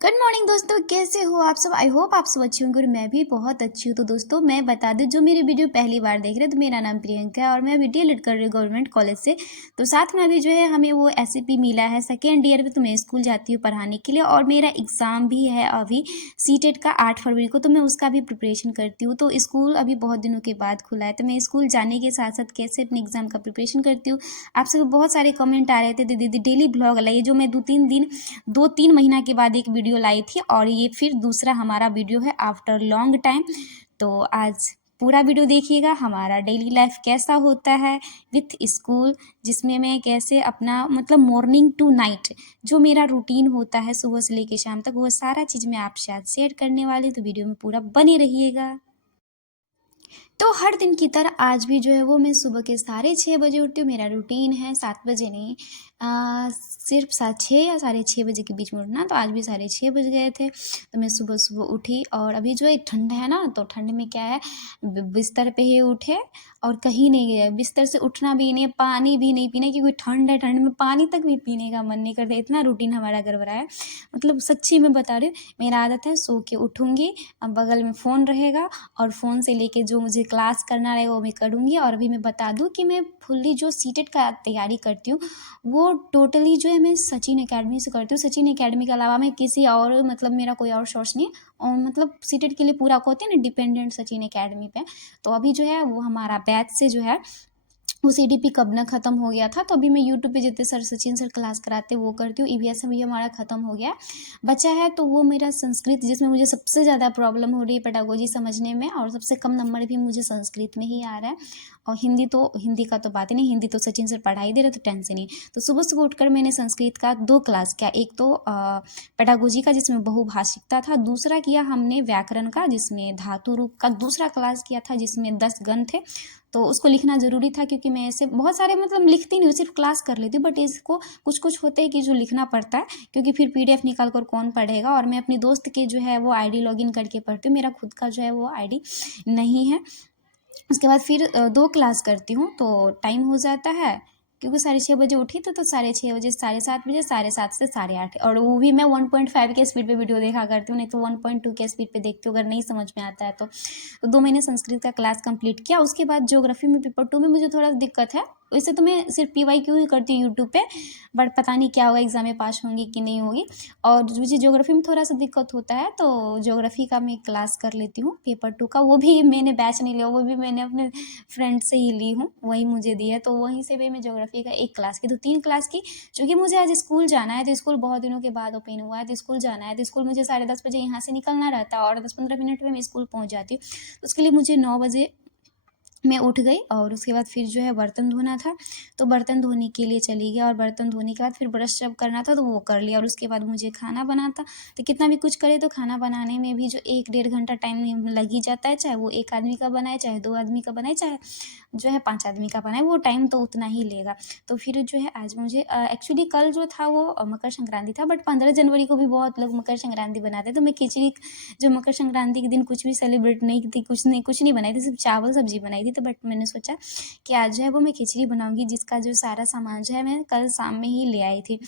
Good morning दोस्तों, कैसे हो आप सब। आई होप आप सब अच्छे होंगे और मैं भी बहुत अच्छी हूँ। तो दोस्तों मैं बता दूं, जो मेरी वीडियो पहली बार देख रहे हैं, तो मेरा नाम प्रियंका है और मैं अभी डीएलएड कर रही हूँ गवर्नमेंट कॉलेज से। तो साथ में अभी जो है हमें वो एससीपी मिला है सेकेंड ईयर में, तो मैं स्कूल जाती हूँ पढ़ाने के लिए और मेरा एग्ज़ाम भी है अभी सीटेट का 8 फरवरी को, तो मैं उसका भी प्रिपरेशन करती हूँ। तो स्कूल अभी बहुत दिनों के बाद खुला है, तो मैं स्कूल जाने के साथ साथ कैसे अपने एग्ज़ाम का प्रिपरेशन करती हूँ। आप सब बहुत सारे कमेंट आ रहे थे, दीदी डेली ब्लॉग लाइए, जो मैं 2-3 महीना के बाद एक वीडियो लाई थी और ये फिर दूसरा हमारा वीडियो है आफ्टर लॉन्ग टाइम। तो आज पूरा वीडियो देखिएगा, हमारा डेली लाइफ कैसा होता है विथ स्कूल, जिसमें मैं कैसे अपना मतलब मॉर्निंग टू नाइट जो मेरा रूटीन होता है सुबह से लेकर शाम तक, वो सारा चीज़ मैं आपसे आज शेयर करने वाली हूँ। तो वीडियो में पूरा बने रहिएगा। तो हर दिन की तरह आज भी जो है वो मैं सुबह के 6:30 बजे उठती हूँ। मेरा रूटीन है 7 बजे नहीं, सिर्फ 6 या 6:30 बजे के बीच में उठना। तो आज भी 6:30 बज गए थे, तो मैं सुबह सुबह उठी और अभी जो है ठंड है ना, तो ठंड में क्या है, बिस्तर पे ही उठे और कहीं नहीं गए। बिस्तर से उठना भी नहीं, पानी भी नहीं पीना, क्योंकि ठंड है, ठंड में पानी तक भी पीने का मन नहीं करता। इतना रूटीन हमारा गड़बड़ा है, मतलब सच्ची में बता रही हूँ। मेरा आदत है सो के उठूँगी, बगल में फ़ोन रहेगा और फ़ोन से लेके जो मुझे क्लास करना रहेगा वो मैं करूँगी। और अभी मैं बता दूँ कि मैं फुल्ली जो सीटेट का तैयारी करती हूँ, वो टोटली जो है मैं सचिन अकेडमी से करती हूँ। सचिन अकेडमी के अलावा मैं किसी और मतलब मेरा कोई और सोर्स नहीं है। और मतलब सीटेट के लिए पूरा होते हैं ना डिपेंडेंट सचिन अकेडमी पे। तो अभी जो है वो हमारा बैच से जो है वो सीडीपी कब ना ख़त्म हो गया था, तो अभी मैं यूट्यूब पे जितने सर सचिन सर क्लास कराते वो करती हूँ। ईवीएस भी हमारा ख़त्म हो गया, बचा है तो वो मेरा संस्कृत, जिसमें मुझे सबसे ज़्यादा प्रॉब्लम हो रही है पेडागोजी समझने में, और सबसे कम नंबर भी मुझे संस्कृत में ही आ रहा है। और हिंदी का तो बात ही नहीं, हिंदी तो सचिन सर पढ़ाई दे रहे, तो टेंशन नहीं। तो सुबह सुबह उठकर मैंने संस्कृत का 2 क्लास किया, एक तो पेडागोजी का जिसमें बहुभाषिकता था, दूसरा किया हमने व्याकरण का जिसमें धातु रूप का दूसरा क्लास किया था, जिसमें 10 गण थे। तो उसको लिखना ज़रूरी था, क्योंकि मैं ऐसे बहुत सारे मतलब लिखती नहीं हूँ, सिर्फ क्लास कर लेती हूँ, बट इसको कुछ कुछ होते हैं कि जो लिखना पड़ता है, क्योंकि फिर पीडीएफ निकाल कर कौन पढ़ेगा। और मैं अपनी दोस्त के जो है वो आईडी लॉगिन करके पढ़ती हूँ, मेरा खुद का जो है वो आईडी नहीं है। उसके बाद फिर 2 क्लास करती हूँ, तो टाइम हो जाता है, क्योंकि 6:30 बजे उठी तो 6:30 बजे 7:30 बजे 7:30 से 8:30, और वो भी मैं 1.5 के स्पीड पे वीडियो देखा करती हूँ, नहीं तो 1.2 के स्पीड पे देखती हूँ अगर नहीं समझ में आता है तो। 2 महीने संस्कृत का क्लास कंप्लीट किया। उसके बाद ज्योग्राफी में पेपर 2 में मुझे थोड़ा दिक्कत है। वैसे तो मैं सिर्फ पीवाईक्यू ही करती हूँ यूट्यूब पे, बट पता नहीं क्या होगा, एग्जाम में पास होंगी कि नहीं होगी। और मुझे ज्योग्राफी में थोड़ा सा दिक्कत होता है, तो ज्योग्राफी का मैं क्लास कर लेती हूँ पेपर 2 का। वो भी मैंने बैच नहीं लिया, वो भी मैंने अपने फ्रेंड से ही ली हूँ, वही मुझे दी है, तो वहीं से भी मैं ज्योग्राफी का 1 क्लास की, तो 3 क्लास की। क्योंकि मुझे आज स्कूल जाना है, तो स्कूल बहुत दिनों के बाद ओपन हुआ है, तो स्कूल जाना है, तो स्कूल मुझे 10:30 बजे यहाँ से निकलना रहता है और 10-15 मिनट में मैं स्कूल पहुँच जाती हूँ। तो उसके लिए मुझे 9 बजे मैं उठ गई और उसके बाद फिर जो है बर्तन धोना था, तो बर्तन धोने के लिए चली गई। और बर्तन धोने के बाद फिर ब्रश जब करना था तो वो कर लिया, और उसके बाद मुझे खाना बनाना था। तो कितना भी कुछ करे तो खाना बनाने में भी जो 1-1.5 घंटा टाइम लग ही जाता है, चाहे वो 1 आदमी का बनाए, चाहे 2 आदमी का बनाए, चाहे जो है 5 आदमी का बनाए, वो टाइम तो उतना ही लेगा। तो फिर जो है आज मुझे एक्चुअली कल जो था वो मकर संक्रांति था, बट 15 जनवरी को भी बहुत लोग मकर संक्रांति बनाते हैं, तो मैं खिचड़ी जो मकर संक्रांति के दिन कुछ भी सेलिब्रेट नहीं की थी, कुछ नहीं बनाई थी, सिर्फ चावल सब्जी बनाई थी। तो बट मैंने सोचा कि आज जो है वो मैं खिचड़ी बनाऊंगी, जिसका जो सारा सामान जो है मैं कल शाम में ही ले आई थी,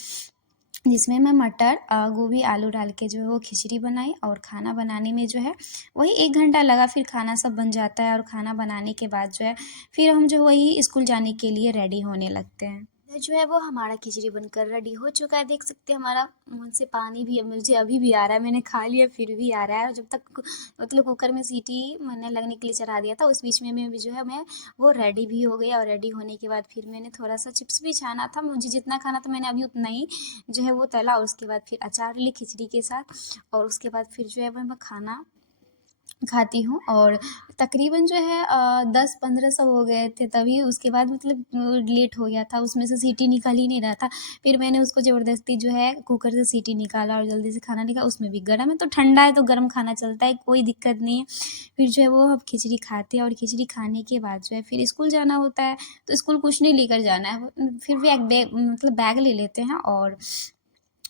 जिसमें मैं मटर गोभी आलू डाल के जो है वो खिचड़ी बनाई। और खाना बनाने में जो है वही 1 घंटा लगा, फिर खाना सब बन जाता है। और खाना बनाने के बाद जो है फिर हम जो वही स्कूल जाने के लिए रेडी होने लगते हैं। जो है वो हमारा खिचड़ी बनकर रेडी हो चुका है, देख सकते हैं। हमारा मुँह से पानी भी मुझे अभी भी आ रहा है, मैंने खा लिया फिर भी आ रहा है। और जब तक मतलब कुकर में सीटी मैंने लगने के लिए चढ़ा दिया था, उस बीच में भी जो है मैं वो रेडी भी हो गई। और रेडी होने के बाद फिर मैंने थोड़ा सा चिप्स भी छाना था, मुझे जितना खाना था मैंने अभी उतना ही जो है वो तला। और उसके बाद फिर अचार ली खिचड़ी के साथ, और उसके बाद फिर जो है मैं खाना खाती हूँ। और तकरीबन जो है 10-15 सब हो गए थे तभी, उसके बाद मतलब लेट हो गया था, उसमें से सीटी निकल ही नहीं रहा था। फिर मैंने उसको ज़बरदस्ती जो है कुकर से सीटी निकाला और जल्दी से खाना निकाला। उसमें भी गर्म है, तो ठंडा है तो गर्म खाना चलता है, कोई दिक्कत नहीं है। फिर जो है वो अब खिचड़ी खाते हैं, और खिचड़ी खाने के बाद जो है फिर स्कूल जाना होता है। तो स्कूल कुछ नहीं लेकर जाना है, फिर भी एक बैग मतलब बैग ले लेते हैं और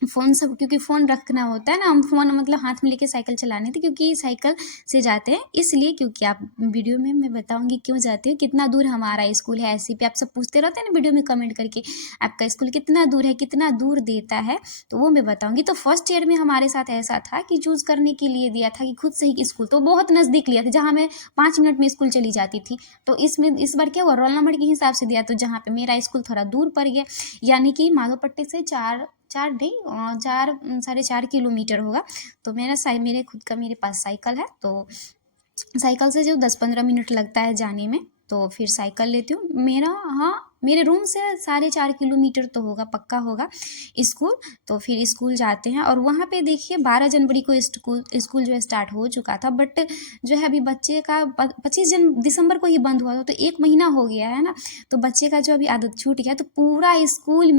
फ़ोन सब, क्योंकि फ़ोन रखना होता है ना, हम फ़ोन मतलब हाथ में लेके साइकिल चलानी थी, क्योंकि साइकिल से जाते हैं इसलिए, क्योंकि आप वीडियो में मैं बताऊंगी क्यों जाती हूँ, कितना दूर हमारा स्कूल है। ऐसे भी आप सब पूछते रहते हैं ना वीडियो में कमेंट करके, आपका स्कूल कितना दूर है, कितना दूर देता है, तो वो मैं बताऊंगी। तो फर्स्ट ईयर में हमारे साथ ऐसा था कि चूज़ करने के लिए दिया था कि खुद से ही स्कूल, तो बहुत नज़दीक लिया था, जहाँ मैं 5 मिनट में स्कूल चली जाती थी। तो इसमें इस बार क्या हुआ, रोल नंबर के हिसाब से दिया, तो जहाँ पे मेरा स्कूल थोड़ा दूर पड़ गया, यानी कि माधोपट्टी से 4 4 नहीं 4 4.5 किलोमीटर होगा। तो मेरे खुद का मेरे पास साइकिल है, तो साइकिल से जो 10-15 मिनट लगता है जाने में, तो फिर साइकिल लेती हूँ। हाँ, मेरे रूम से 4.5 किलोमीटर तो होगा, पक्का होगा स्कूल। तो फिर स्कूल जाते हैं, और वहाँ पे देखिए 12 जनवरी को स्कूल जो है स्टार्ट हो चुका था, बट जो है अभी बच्चे का 25 दिसंबर को ही बंद हुआ था, तो 1 महीना हो गया है ना। तो बच्चे का जो अभी आदत छूट गया, तो पूरा स्कूल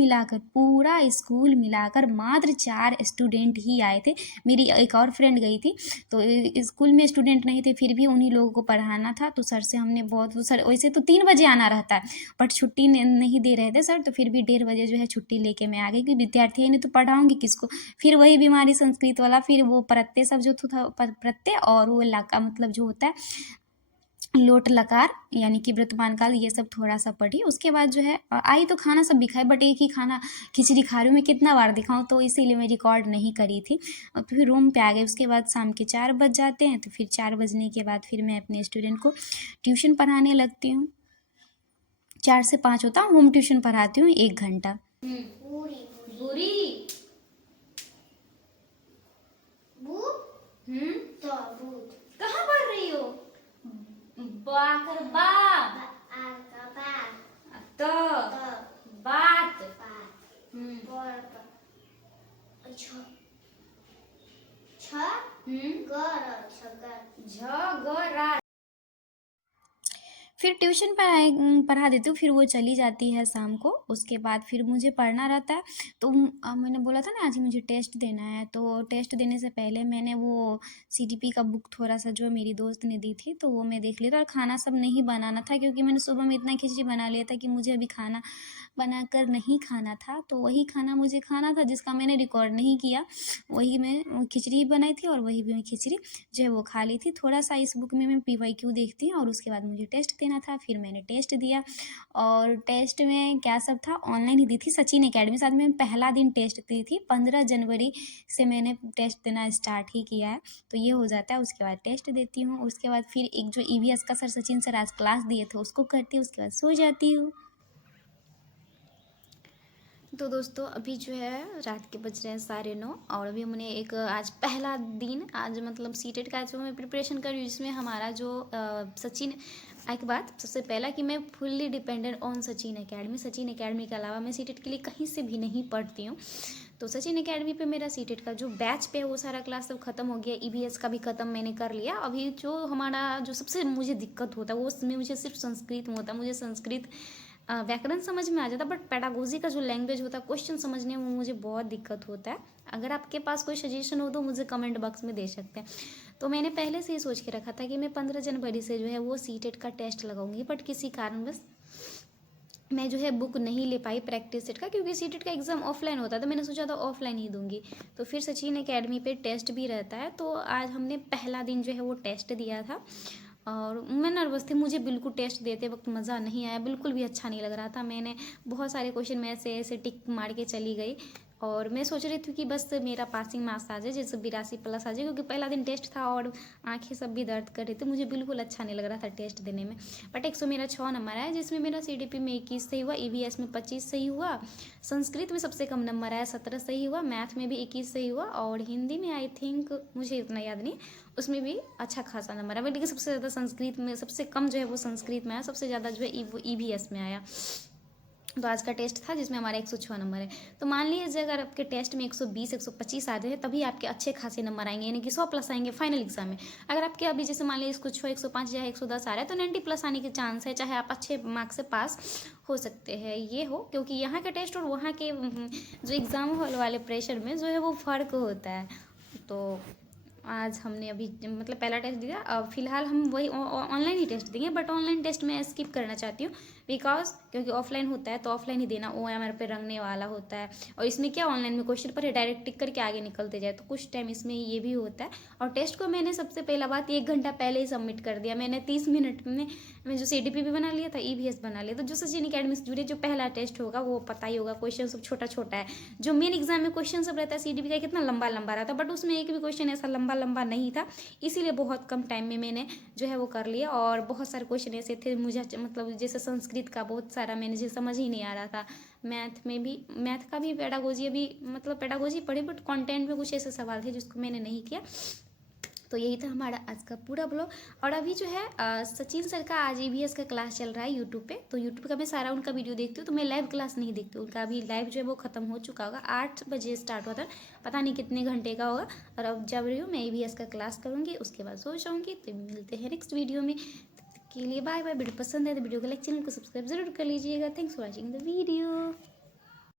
मिलाकर मात्र 4 स्टूडेंट ही आए थे। मेरी एक और फ्रेंड गई थी, तो स्कूल में स्टूडेंट नहीं थे, फिर भी उन्हीं लोगों को पढ़ाना था। तो सर से हमने बहुत, सर वैसे तो 3 बजे आना रहता है, बट छुट्टी नहीं दे रहे थे सर, तो फिर भी 1:30 बजे जो है छुट्टी लेके मैं आ गई, कि विद्यार्थी है नहीं तो पढ़ाऊंगी किसको। फिर वही बीमारी संस्कृत वाला, फिर वो प्रत्यय सब जो था, प्रत्यय और वो लाका मतलब जो होता है लोट लकार, यानी कि वर्तमान काल, ये सब थोड़ा सा पढ़ी। उसके बाद जो है आई तो खाना सब भी खाए, बट एक ही खाना खिचड़ी खा रही हूँ मैं, कितना बार दिखाऊँ, तो इसीलिए मैं रिकॉर्ड नहीं करी थी। और फिर रूम पे आ गए। उसके बाद शाम के 4 बज जाते हैं, तो फिर 4 बजने के बाद फिर मैं अपने स्टूडेंट को ट्यूशन पढ़ाने लगती हूँ। 4 से 5 होता, होम ट्यूशन पढ़ाती हूँ 1 घंटा। पूरी पूरी तो भूत कहाँ पढ़ रही हो? बा कर बा, आका बात तो तो बात, बात बड़ छ छ गर छगर झगड़ा। फिर ट्यूशन पढ़ा देती हूँ, फिर वो चली जाती है शाम को। उसके बाद फिर मुझे पढ़ना रहता है। तो मैंने बोला था ना आज मुझे टेस्ट देना है, तो टेस्ट देने से पहले मैंने वो CDP का बुक थोड़ा सा जो मेरी दोस्त ने दी थी, तो वो मैं देख लिया था। और खाना सब नहीं बनाना था, क्योंकि मैंने सुबह में इतना खिचड़ी बना लिया था कि मुझे अभी खाना बनाकर नहीं खाना था। तो वही खाना मुझे खाना था जिसका मैंने रिकॉर्ड नहीं किया, वही मैं खिचड़ी बनाई थी, और वही भी मैं खिचड़ी जो है वो खा ली थी। थोड़ा सा इस बुक में मैं PYQ देखती हूँ, और उसके बाद मुझे टेस्ट देना था। फिर मैंने टेस्ट दिया, और टेस्ट में क्या सब था, ऑनलाइन ही दी थी, सचिन एकेडमी से। आज मैं पहला दिन टेस्ट दी थी, 15 जनवरी से मैंने टेस्ट देना स्टार्ट ही किया है। तो ये हो जाता है। उसके बाद टेस्ट देती हूँ, उसके बाद फिर एक जो EVS का सर सचिन सर आज क्लास दिए थे उसको करती हूँ, उसके बाद सो जाती हूँ। तो दोस्तों अभी जो है रात के बज रहे हैं 9:30, और अभी हमने एक आज पहला दिन, आज मतलब सीटेट का जो मैं प्रिपरेशन कर रही हूँ, जिसमें हमारा जो सचिन, एक बात सबसे पहला कि मैं fully dependent on Sachin academy के अलावा मैं सीटेट के लिए कहीं से भी नहीं पढ़ती हूँ। तो सचिन एकेडमी पे मेरा सीटेट का जो बैच पे वो सारा क्लास सब खत्म हो गया, EVS का भी खत्म मैंने कर लिया। अभी जो हमारा जो सबसे मुझे दिक्कत होता है वो उसमें मुझे सिर्फ संस्कृत में होता है। मुझे संस्कृत व्याकरण समझ में आ जाता, बट पेडागोजी का जो लैंग्वेज होता है, क्वेश्चन समझने में मुझे बहुत दिक्कत होता है। अगर आपके पास कोई सजेशन हो तो मुझे कमेंट बॉक्स में दे सकते हैं। तो मैंने पहले से ही सोच के रखा था कि मैं 15 जनवरी से जो है वो सीटेट का टेस्ट लगाऊंगी, बट किसी कारणवश मैं जो है बुक नहीं ले पाई प्रैक्टिस सेट का, क्योंकि सीटेट का एग्ज़ाम ऑफलाइन होता था। मैंने सोचा था ऑफलाइन ही दूंगी। तो फिर सचिन एकेडमी पे टेस्ट भी रहता है, तो आज हमने पहला दिन जो है वो टेस्ट दिया था, और मैं नर्वस थी। मुझे बिल्कुल टेस्ट देते वक्त मज़ा नहीं आया, बिल्कुल भी अच्छा नहीं लग रहा था। मैंने बहुत सारे क्वेश्चन में ऐसे ऐसे टिक मार के चली गई, और मैं सोच रही थी कि बस मेरा पासिंग मार्क्स आ जाए, जैसे 82+ आ जाए, क्योंकि पहला दिन टेस्ट था और आंखें सब भी दर्द कर रही थी। मुझे बिल्कुल अच्छा नहीं लग रहा था टेस्ट देने में। बट 100 मेरा 6 नंबर आया, जिसमें मेरा CDP में 21 सही हुआ, EVS में 25 सही हुआ, संस्कृत में सबसे कम नंबर आया 17 सही हुआ, मैथ में भी 21 सही हुआ, और हिंदी में आई थिंक मुझे इतना याद नहीं, उसमें भी अच्छा खासा नंबर आया। लेकिन सबसे ज़्यादा संस्कृत में, सबसे कम जो है वो संस्कृत में आया, सबसे ज़्यादा जो है वो EVS में आया। तो आज का टेस्ट था जिसमें हमारा 106 नंबर है। तो मान लीजिए अगर आपके टेस्ट में 120 125 आते हैं, तभी आपके अच्छे खासे नंबर आएंगे, यानी कि 100+ आएंगे फाइनल एग्जाम में। अगर आपके अभी जैसे मान लीजिए 106 105 या 110 आ रहा है, तो 90+ आने के चांस है, चाहे आप अच्छे मार्क्स से पास हो सकते हैं। ये हो, क्योंकि यहाँ के टेस्ट और वहाँ के जो एग्ज़ाम हॉल वाले प्रेशर में जो है वो फ़र्क होता है। तो आज हमने अभी मतलब पहला टेस्ट दिया। अब फिलहाल हम वही ऑनलाइन ही टेस्ट देंगे, बट ऑनलाइन टेस्ट मैं स्किप करना चाहती हूँ, बिकॉज क्योंकि ऑफलाइन होता है तो ऑफलाइन ही देना, OMR पे रंगने वाला होता है। और इसमें क्या ऑनलाइन में क्वेश्चन पर डायरेक्ट टिक करके आगे निकलते जाए, तो कुछ टाइम इसमें ये भी होता है। और टेस्ट को मैंने सबसे पहला बात 1 घंटा पहले ही सबमिट कर दिया। मैंने 30 मिनट में मैं जो CDP भी बना लिया था, EVS बना लिया। तो जो सचिन अकेडमी से जुड़े, जो पहला टेस्ट होगा वो पता ही होगा, क्वेश्चन सब छोटा छोटा है। जो मेन एग्जाम में क्वेश्चन सब रहता है CDP का कितना लंबा लंबा रहता है, बट उसमें एक भी क्वेश्चन ऐसा लंबा लंबा नहीं था, इसीलिए बहुत कम टाइम में मैंने जो है वो कर लिया। और बहुत सारे क्वेश्चन ऐसे थे मुझे, मतलब जैसे संस्कृत का बहुत सारा मैंने जो समझ ही नहीं आ रहा था। मैथ में भी, मैथ का भी पेडागोजी अभी मतलब पेडागोजी पढ़ी, बट कंटेंट में कुछ ऐसे सवाल थे जिसको मैंने नहीं किया। तो यही था हमारा आज का पूरा ब्लॉग। और अभी जो है सचिन सर का आज EVS का क्लास चल रहा है यूट्यूब पे, तो यूट्यूब का मैं सारा उनका वीडियो देखती हूँ। तो मैं लाइव क्लास नहीं देखती हूँ, उनका अभी लाइव जो है वो ख़त्म हो चुका होगा, 8 बजे स्टार्ट हुआ था, पता नहीं कितने घंटे का होगा। और अब जब रही हूँ मैं EVS का क्लास करूँगी, उसके बाद सो जाऊँगी। तो मिलते हैं नेक्स्ट वीडियो में, तब तक के लिए बाय बाय। वीडियो पसंद है तो वीडियो को लाइक, चैनल को सब्सक्राइब जरूर कर लीजिएगा। Thanks for watching the video.